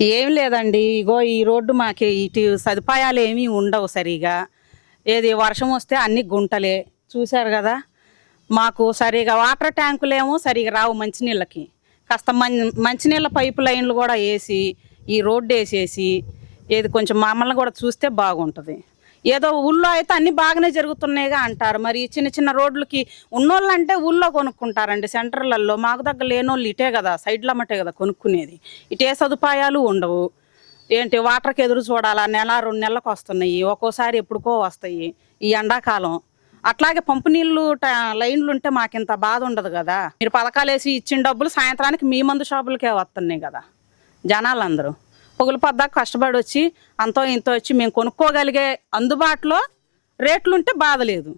ఏం లేదండి. ఇగో ఈ రోడ్డు మాకు ఇటు సదుపాయాలు ఏమీ ఉండవు సరిగా. ఏది వర్షం వస్తే అన్ని గుంటలే. చూశారు కదా? మాకు సరిగా వాటర్ ట్యాంకులేమో సరిగా రావు మంచినీళ్ళకి. కాస్త మం మంచినీళ్ళ పైపు లైన్లు కూడా వేసి ఈ రోడ్డు వేసేసి ఏది కొంచెం మమ్మల్ని కూడా చూస్తే బాగుంటుంది. ఏదో ఊళ్ళో అయితే అన్ని బాగానే జరుగుతున్నాయిగా అంటారు. మరి చిన్న చిన్న రోడ్లకి ఉన్నోళ్ళు అంటే ఊళ్ళో కొనుక్కుంటారండి. సెంటర్లలో మాకు దగ్గర లేనోళ్ళు ఇటే కదా సైడ్లో అమ్మటే కదా కొనుక్కునేది. ఇటే సదుపాయాలు ఉండవు. ఏంటి వాటర్కి ఎదురు చూడాలా? నెల రెండు నెలలకు వస్తున్నాయి. ఒక్కోసారి ఎప్పుడుకో వస్తాయి ఈ ఎండాకాలం. అట్లాగే పంపు నీళ్ళు ట- లైన్లు ఉంటే మాకింత బాధ ఉండదు కదా. మీరు పథకాలు వేసి ఇచ్చిన డబ్బులు సాయంత్రానికి మీ మందు షాపులకే వస్తున్నాయి కదా జనాలందరూ. పొగులు పద్దా కష్టపడి వచ్చి అంతో ఇంతో వచ్చి మేము కొనుక్కోగలిగే అందుబాటులో రేట్లు ఉంటే బాధ లేదు.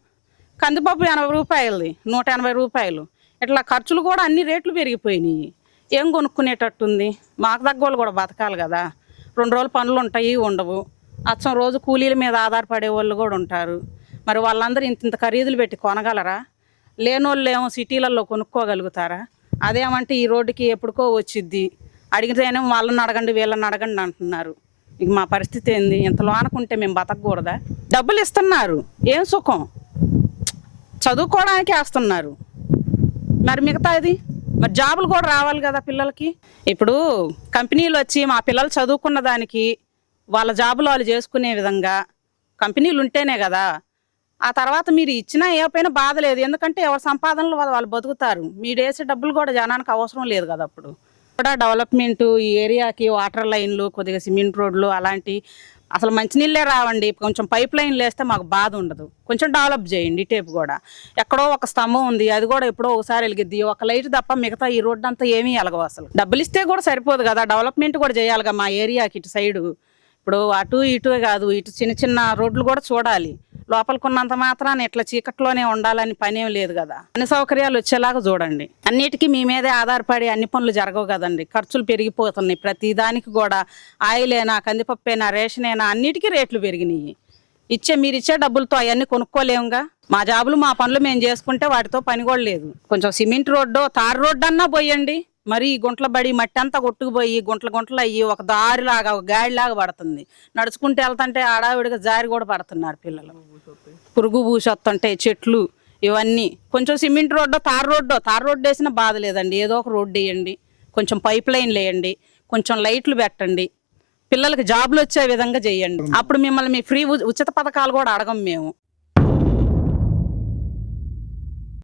కందిపప్పు ఎనభై రూపాయలది నూట ఎనభై రూపాయలు. ఇట్లా ఖర్చులు కూడా అన్ని రేట్లు పెరిగిపోయినాయి. ఏం కొనుక్కునేటట్టుంది? మాకు తగ్గ వాళ్ళు కూడా బతకాలి కదా. రెండు రోజులు పనులు ఉంటాయి ఉండవు. అచ్చం రోజు కూలీల మీద ఆధారపడే వాళ్ళు కూడా ఉంటారు. మరి వాళ్ళందరూ ఇంత ఇంత ఖరీదులు పెట్టి కొనగలరా? లేనోళ్ళు ఏమో సిటీలలో కొనుక్కోగలుగుతారా? అదేమంటే ఈ రోడ్డుకి ఎప్పుడుకో వచ్చిద్ది. అడిగితేనే వాళ్ళని అడగండి వీళ్ళని అడగండి అంటున్నారు. ఇక మా పరిస్థితి ఏంది? ఇంత లోనకుంటే మేము బతకూడదా డబ్బులు ఇస్తున్నారు. ఏం సుఖం? చదువుకోవడానికి వేస్తున్నారు. మరి మిగతాది మరి జాబులు కూడా రావాలి కదా పిల్లలకి? ఇప్పుడు కంపెనీలు వచ్చి మా పిల్లలు చదువుకున్న దానికి వాళ్ళ జాబులు వాళ్ళు చేసుకునే విధంగా కంపెనీలు ఉంటేనే కదా. ఆ తర్వాత మీరు ఇచ్చినా ఏపైనా బాధ లేదు. ఎందుకంటే ఎవరి సంపాదనలు వాళ్ళు వాళ్ళు బతుకుతారు. మీరు వేసే డబ్బులు కూడా జనానికి అవసరం లేదు కదా అప్పుడు. కూడా డెవలప్మెంట్ ఈ ఏరియాకి వాటర్ లైన్లు కొద్దిగా సిమెంట్ రోడ్లు అలాంటి అసలు మంచినీళ్ళే రావండి. కొంచెం పైప్ లైన్లు వేస్తే మాకు బాధ ఉండదు. కొంచెం డెవలప్ చేయండి టేపు కూడా. ఎక్కడో ఒక స్తంభం ఉంది. అది కూడా ఎప్పుడో ఒకసారి వెలిగిద్ది. ఒక లైట్ తప్ప మిగతా ఈ రోడ్డు అంతా ఏమీ వెలగవు అసలు. డబ్బులు ఇస్తే కూడా సరిపోదు కదా. డెవలప్మెంట్ కూడా చేయాలిగా మా ఏరియాకి ఇటు సైడు. ఇప్పుడు అటు ఇటు కాదు ఇటు చిన్న చిన్న రోడ్లు కూడా చూడాలి. లోపలికున్నంత మాత్రాన ఇట్లా చీకట్లోనే ఉండాలని పనేం లేదు కదా. అన్ని సౌకర్యాలు వచ్చేలాగా చూడండి. అన్నిటికీ మీ మీదే ఆధారపడి అన్ని పనులు జరగవు కదండి. ఖర్చులు పెరిగిపోతున్నాయి. ప్రతి దానికి కూడా ఆయిలేనా కందిపప్పేనా రేషనేనా అన్నిటికీ రేట్లు పెరిగినాయి. ఇచ్చే మీరు ఇచ్చే డబ్బులతో అవన్నీ కొనుక్కోలేముగా? మా జాబులు మా పనులు మేము చేసుకుంటే వాటితో పని కూడా లేదు. కొంచెం సిమెంట్ రోడ్డు తారు రోడ్డు అన్నా పోయండి. మరి ఈ బడి మట్టి అంతా కొట్టుకుపోయి గుంటలు గుంటలు అయ్యి ఒక దారిలాగా ఒక గాడిలాగా పడుతుంది. నడుచుకుంటూ వెళ్తుంటే ఆడావిడిగా జారి కూడా పడుతున్నారు పిల్లలు. పురుగు పూసొస్తుంటే చెట్లు ఇవన్నీ. కొంచెం సిమెంట్ రోడ్డో తార్ రోడ్డో తార్ రోడ్డు వేసినా బాధ లేదండి. ఏదో ఒక రోడ్డు వేయండి. కొంచెం పైప్ లైన్ వేయండి కొంచెం లైట్లు పెట్టండి. పిల్లలకి జాబ్లు వచ్చే విధంగా చేయండి. అప్పుడు మిమ్మల్ని మీ ఫ్రీ ఉచిత పథకాలు కూడా అడగం మేము.